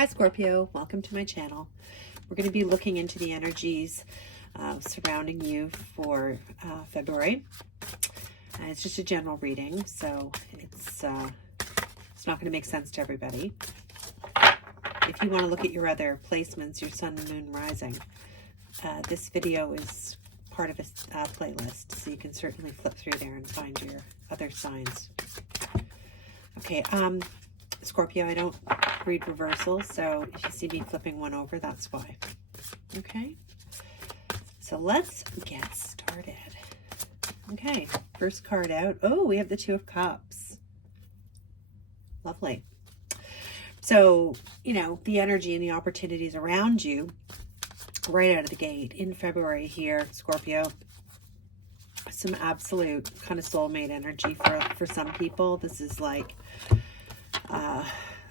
Hi Scorpio, welcome to my channel. We're going to be looking into the energies surrounding you for February. It's just a general reading, so it's not going to make sense to everybody. If you want to look at your other placements, your sun, moon, rising, this video is part of a playlist, so you can certainly flip through there and find your other signs. Okay, Scorpio, I don't read reversals, so if you see me flipping one over, that's why. Okay, so let's get started. Okay, first card out. Oh, we have the Two of Cups. Lovely. So, you know, the energy and the opportunities around you right out of the gate in February here, Scorpio. Some absolute kind of soulmate energy for some people. This is like,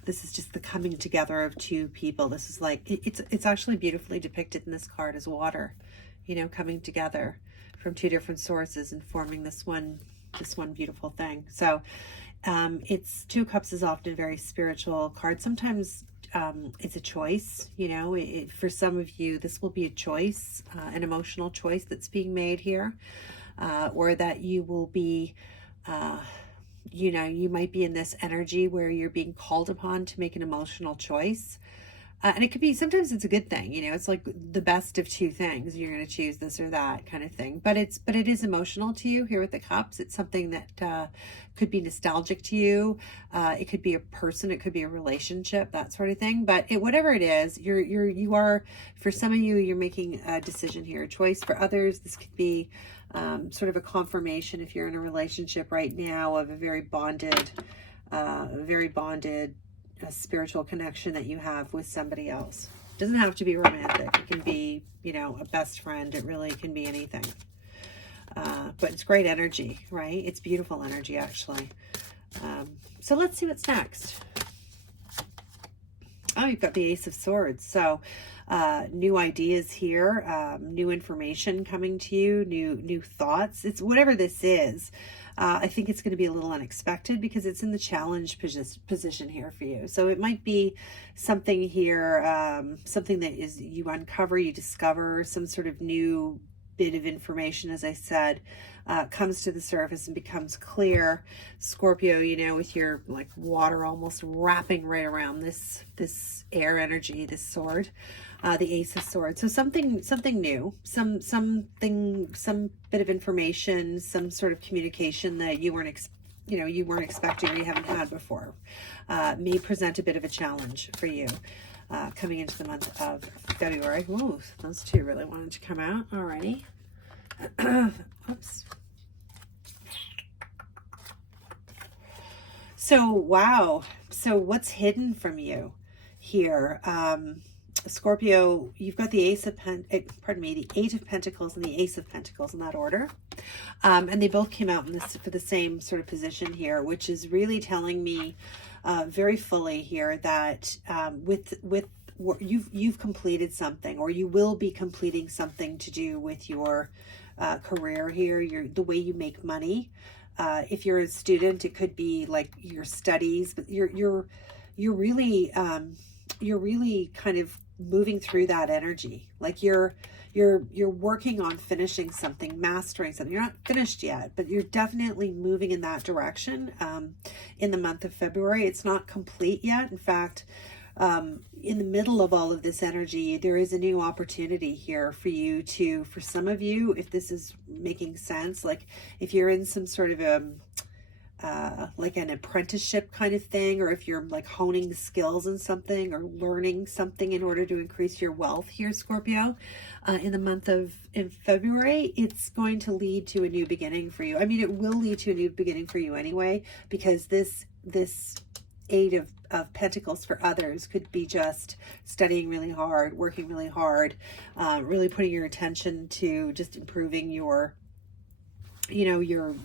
this is just the coming together of two people. This is like, it's actually beautifully depicted in this card as water, you know, coming together from two different sources and forming this one beautiful thing. So it's Two Cups is often a very spiritual card. Sometimes it's a choice, you know, for some of you, this will be a choice, an emotional choice that's being made here, or that you will be, you know, you might be in this energy where you're being called upon to make an emotional choice. And it could be, sometimes it's a good thing, you know, it's like the best of two things. You're going to choose this or that kind of thing. But it is emotional to you here with the Cups. It's something that could be nostalgic to you. It could be a person, it could be a relationship, that sort of thing. But whatever it is, you are, for some of you, you're making a decision here, a choice. For others, this could be sort of a confirmation if you're in a relationship right now of a very bonded, a spiritual connection that you have with somebody else. It doesn't have to be romantic. It can be, you know, a best friend. It really can be anything. But it's great energy, right? It's beautiful energy, actually. So let's see what's next. Oh, you've got the Ace of Swords. So new ideas here, new information coming to you, new thoughts. It's whatever this is. I think it's going to be a little unexpected because it's in the challenge position here for you. So it might be something here, something that is you uncover, you discover some sort of new bit of information, as I said, comes to the surface and becomes clear. Scorpio, you know, with your like water almost wrapping right around this air energy, this sword, the Ace of Swords. So something new, some bit of information, some sort of communication that you weren't expecting or you haven't had before, may present a bit of a challenge for you. Coming into the month of February. Ooh, those two really wanted to come out already. Oops. So, wow. So what's hidden from you here? Scorpio, you've got the the Eight of Pentacles and the Ace of Pentacles in that order. And they both came out in this for the same sort of position here, which is really telling me very fully here that you've completed something, or you will be completing something to do with your career here, the way you make money. If you're a student, it could be like your studies, but you're really kind of moving through that energy. Like you're working on finishing something, mastering something. You're not finished yet, but you're definitely moving in that direction. In the month of February, it's not complete yet. In fact, in the middle of all of this energy, there is a new opportunity here for you to, for some of you, if this is making sense, like if you're in some sort of like an apprenticeship kind of thing, or if you're like honing the skills in something or learning something in order to increase your wealth here, Scorpio, in the month of February, it's going to lead to a new beginning for you. I mean, it will lead to a new beginning for you anyway, because this Eight of Pentacles for others could be just studying really hard, working really hard, really putting your attention to just improving your, you know, your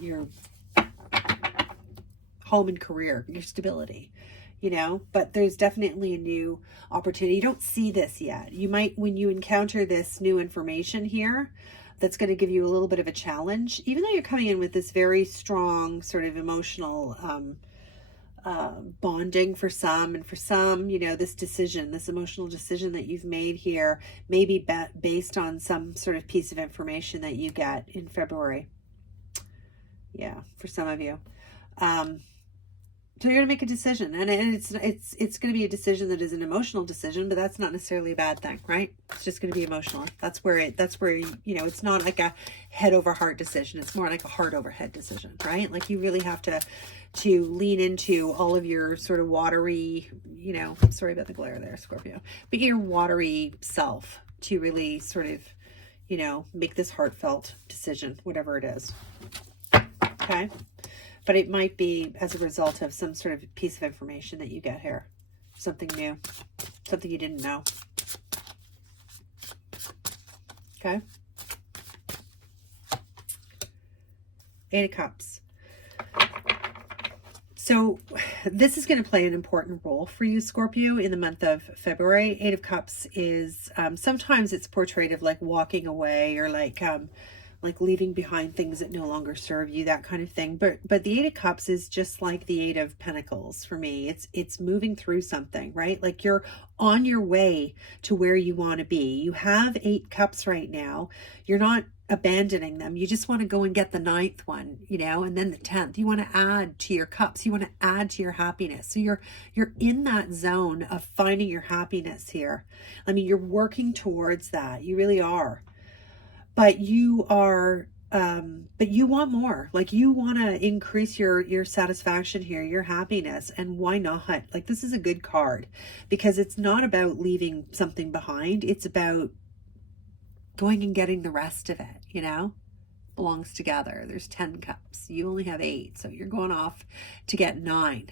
home and career, your stability, you know. But there's definitely a new opportunity. You don't see this yet. You might, when you encounter this new information here, that's going to give you a little bit of a challenge, even though you're coming in with this very strong sort of emotional bonding for some, and for some, you know, this decision, this emotional decision that you've made here may be based on some sort of piece of information that you get in February. Yeah, for some of you. So you're going to make a decision, and it's going to be a decision that is an emotional decision, but that's not necessarily a bad thing, right? It's just going to be emotional. That's where you know, it's not like a head over heart decision. It's more like a heart over head decision, right? Like you really have to lean into all of your sort of watery, you know, sorry about the glare there, Scorpio, but your watery self to really sort of, you know, make this heartfelt decision, whatever it is. Okay. But it might be as a result of some sort of piece of information that you get here. Something new. Something you didn't know. Okay. 8 of Cups. So this is going to play an important role for you, Scorpio, in the month of February. 8 of Cups is, sometimes it's portrayed of like walking away, or like leaving behind things that no longer serve you, that kind of thing. But the 8 of Cups is just like the 8 of Pentacles for me. It's moving through something, right? Like you're on your way to where you want to be. You have 8 cups right now. You're not abandoning them. You just want to go and get the 9th one, you know, and then the 10th. You want to add to your cups. You want to add to your happiness. So you're in that zone of finding your happiness here. I mean, you're working towards that. You really are. But you are, but you want more. Like you want to increase your satisfaction here, your happiness. And why not? Like this is a good card, because it's not about leaving something behind. It's about going and getting the rest of it, you know, belongs together. There's 10 cups. You only have 8. So you're going off to get 9.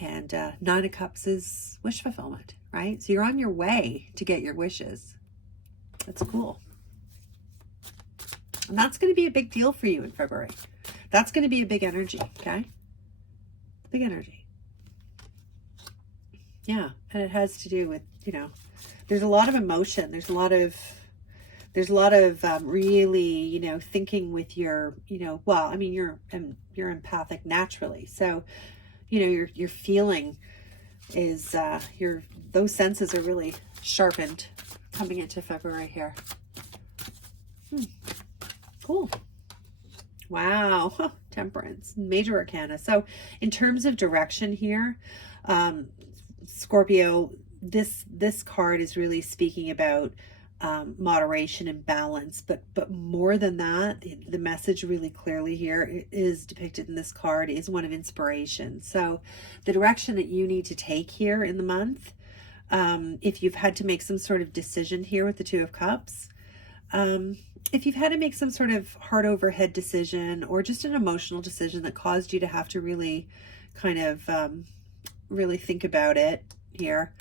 And 9 of Cups is wish fulfillment, right? So you're on your way to get your wishes. That's cool. And that's going to be a big deal for you in February. That's going to be a big energy, okay? Big energy. Yeah, and it has to do with, you know, there's a lot of emotion. There's a lot of really, you know, thinking with your, you know, well, I mean, you're empathic naturally. So, you know, your feeling is, those senses are really sharpened coming into February here. Cool. Wow. Temperance, major arcana. So in terms of direction here, Scorpio, this card is really speaking about moderation and balance, but more than that, the message really clearly here is depicted in this card is one of inspiration. So the direction that you need to take here in the month, if you've had to make some sort of decision here with the 2 of Cups, if you've had to make some sort of heart over head decision, or just an emotional decision that caused you to have to really kind of really think about it here,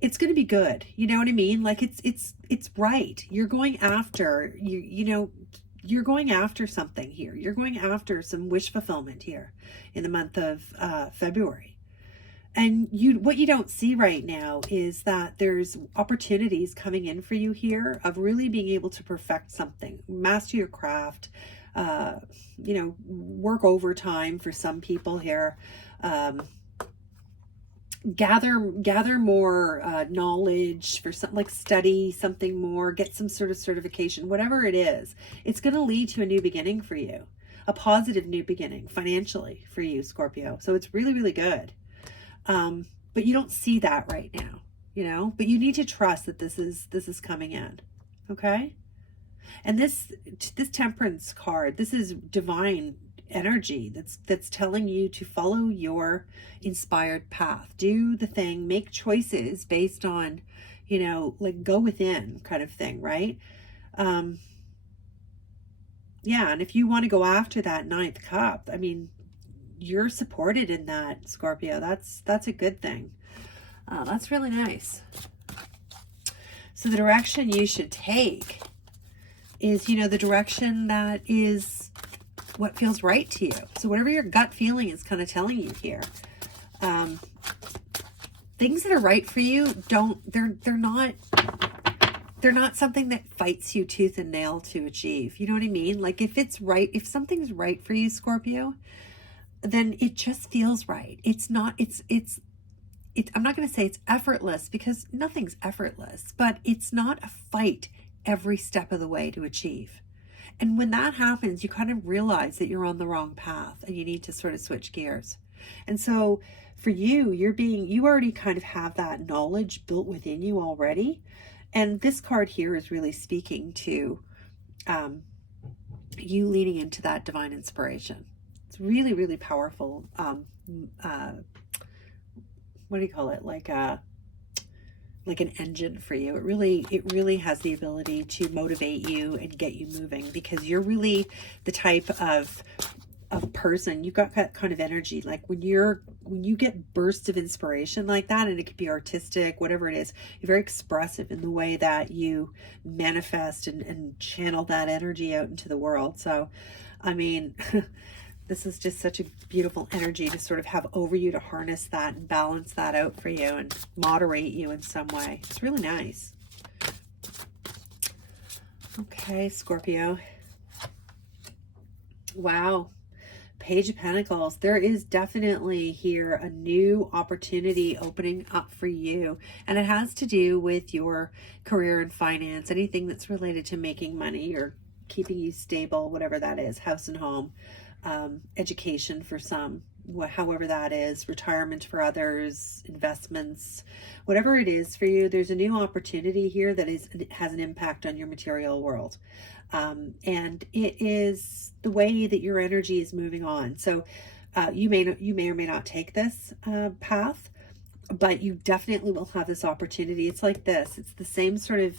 it's going to be good. You know what I mean? Like it's right. You're going after, you know, you're going after something here. You're going after some wish fulfillment here in the month of February. And what you don't see right now is that there's opportunities coming in for you here of really being able to perfect something, master your craft, you know, work overtime for some people here, gather more knowledge for something, like study something more, get some sort of certification, whatever it is. It's going to lead to a new beginning for you, a positive new beginning financially for you, Scorpio. So it's really, really good. But you don't see that right now, you know, but you need to trust that this is coming in. Okay. And this Temperance card, this is divine energy that's telling you to follow your inspired path, do the thing, make choices based on, you know, like go within kind of thing. Right. Yeah. And if you want to go after that 9th cup, I mean, you're supported in that, Scorpio. That's a good thing. That's really nice. So the direction you should take is, you know, the direction that is what feels right to you. So whatever your gut feeling is kind of telling you here, things that are right for you, they're they're not something that fights you tooth and nail to achieve. You know what I mean? Like if it's right, if something's right for you, Scorpio, then it just feels right. It's not, I'm not going to say it's effortless, because nothing's effortless, but it's not a fight every step of the way to achieve. And when that happens, you kind of realize that you're on the wrong path and you need to sort of switch gears. And so for you, you already kind of have that knowledge built within you already. And this card here is really speaking to you leaning into that divine inspiration. It's really, really powerful. What do you call it? Like an engine for you. It really has the ability to motivate you and get you moving, because you're really the type of person, you've got that kind of energy. Like when you get bursts of inspiration like that, and it could be artistic, whatever it is, you're very expressive in the way that you manifest and channel that energy out into the world. So, I mean, this is just such a beautiful energy to sort of have over you, to harness that and balance that out for you and moderate you in some way. It's really nice. Okay, Scorpio. Wow. Page of Pentacles. There is definitely here a new opportunity opening up for you. And it has to do with your career and finance, anything that's related to making money or keeping you stable, whatever that is, house and home. Education for some, however that is, retirement for others, investments, whatever it is for you, there's a new opportunity here that has an impact on your material world. And it is the way that your energy is moving on. So you may or may not take this path, but you definitely will have this opportunity. It's like this. It's the same sort of,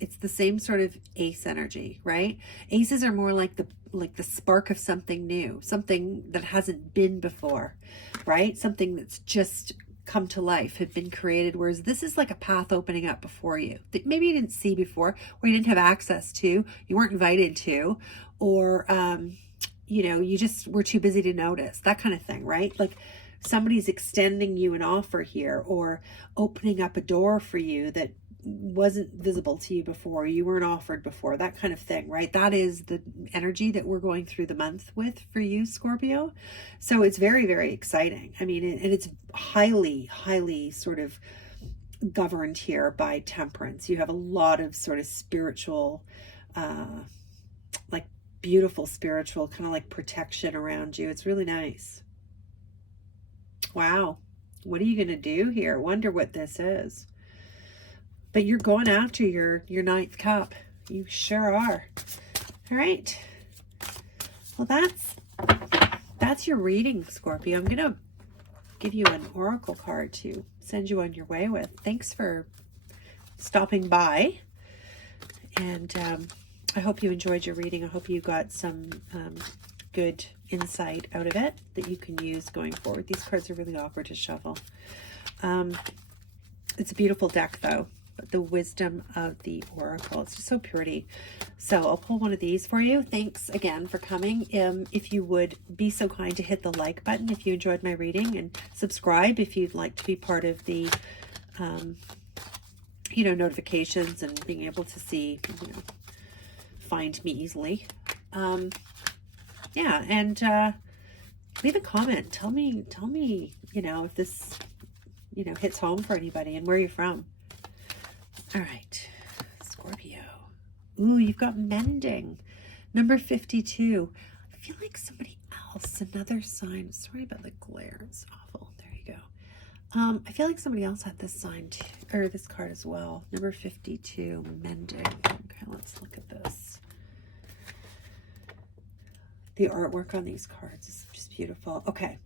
it's the same sort of ace energy, right? Aces are more like the spark of something new, something that hasn't been before, right? Something that's just come to life, had been created, whereas this is like a path opening up before you that maybe you didn't see before, or you didn't have access to, you weren't invited to, or you just were too busy to notice, that kind of thing, right? Like somebody's extending you an offer here, or opening up a door for you that wasn't visible to you before, you weren't offered before, that kind of thing, right? That is the energy that we're going through the month with for you, Scorpio. So it's very, very exciting. I mean, and it's highly, highly sort of governed here by Temperance. You have a lot of sort of spiritual, like beautiful spiritual kind of like protection around you. It's really nice. Wow. What are you going to do here? Wonder what this is. But you're going after your ninth cup. You sure are. All right. Well, that's your reading, Scorpio. I'm going to give you an oracle card to send you on your way with. Thanks for stopping by. And I hope you enjoyed your reading. I hope you got some good insight out of it that you can use going forward. These cards are really awkward to shuffle. It's a beautiful deck, though. But the wisdom of the oracle, it's just so pretty. So I'll pull one of these for you. Thanks again for coming. If you would be so kind to hit the like button if you enjoyed my reading, and subscribe if you'd like to be part of the notifications and being able to see, find me easily. Yeah, and leave a comment. Tell me if this hits home for anybody and where you're from. All right, Scorpio. Ooh, you've got mending. Number 52. I feel like somebody else, another sign. Sorry about the glare. It's awful. There you go. I feel like somebody else had this sign too, or this card as well. Number 52, mending. Okay, let's look at this. The artwork on these cards is just beautiful. Okay.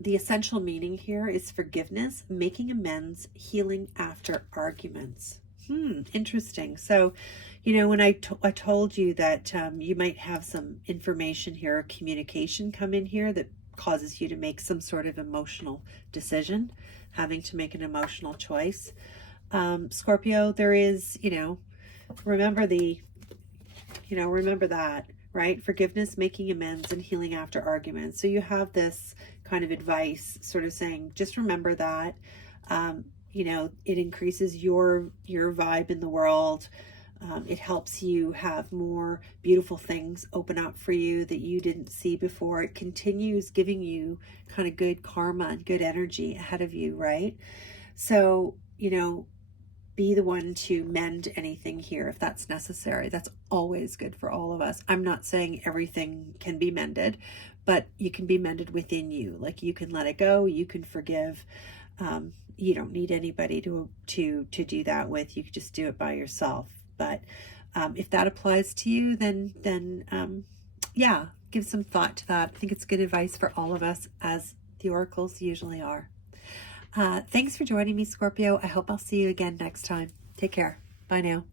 The essential meaning here is forgiveness, making amends, healing after arguments. Interesting. So, when I told you that you might have some information here, communication come in here that causes you to make some sort of emotional decision, having to make an emotional choice. Scorpio, there is, remember that, right? Forgiveness, making amends, and healing after arguments. So you have this kind of advice sort of saying, just remember that. You know, it increases your vibe in the world. It helps you have more beautiful things open up for you that you didn't see before. It continues giving you kind of good karma and good energy ahead of you, right? So, you know, be the one to mend anything here if that's necessary. That's always good for all of us. I'm not saying everything can be mended, but you can be mended within you. Like, you can let it go, you can forgive. You don't need anybody to do that with. You can just do it by yourself. But if that applies to you, then yeah, give some thought to that. I think it's good advice for all of us, as the oracles usually are. Thanks for joining me, Scorpio. I hope I'll see you again next time. Take care. Bye now.